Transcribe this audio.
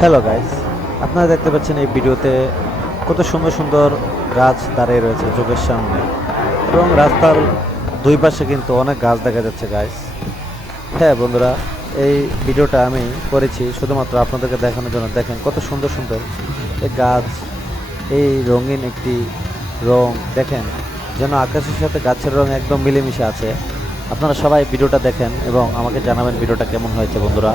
Hello guys, আপনারা দেখতে পাচ্ছেন এই ভিডিওতে কত সুন্দর সুন্দর গাছ দাঁড়িয়ে রয়েছে চোখের সামনে, এবং রাস্তার দুই পাশে কিন্তু অনেক গাছ দেখা যাচ্ছে গাইস। হ্যাঁ বন্ধুরা, এই ভিডিওটা আমি করেছি শুধুমাত্র আপনাদেরকে দেখানোর জন্য। দেখেন কত সুন্দর সুন্দর এই গাছ, এই রঙিন একটি রং দেখেন, যেন আকাশের সাথে গাছের রং একদম মিলেমিশে আছে। আপনারা সবাই ভিডিওটা দেখেন এবং আমাকে জানাবেন ভিডিওটা কেমন হয়েছে বন্ধুরা।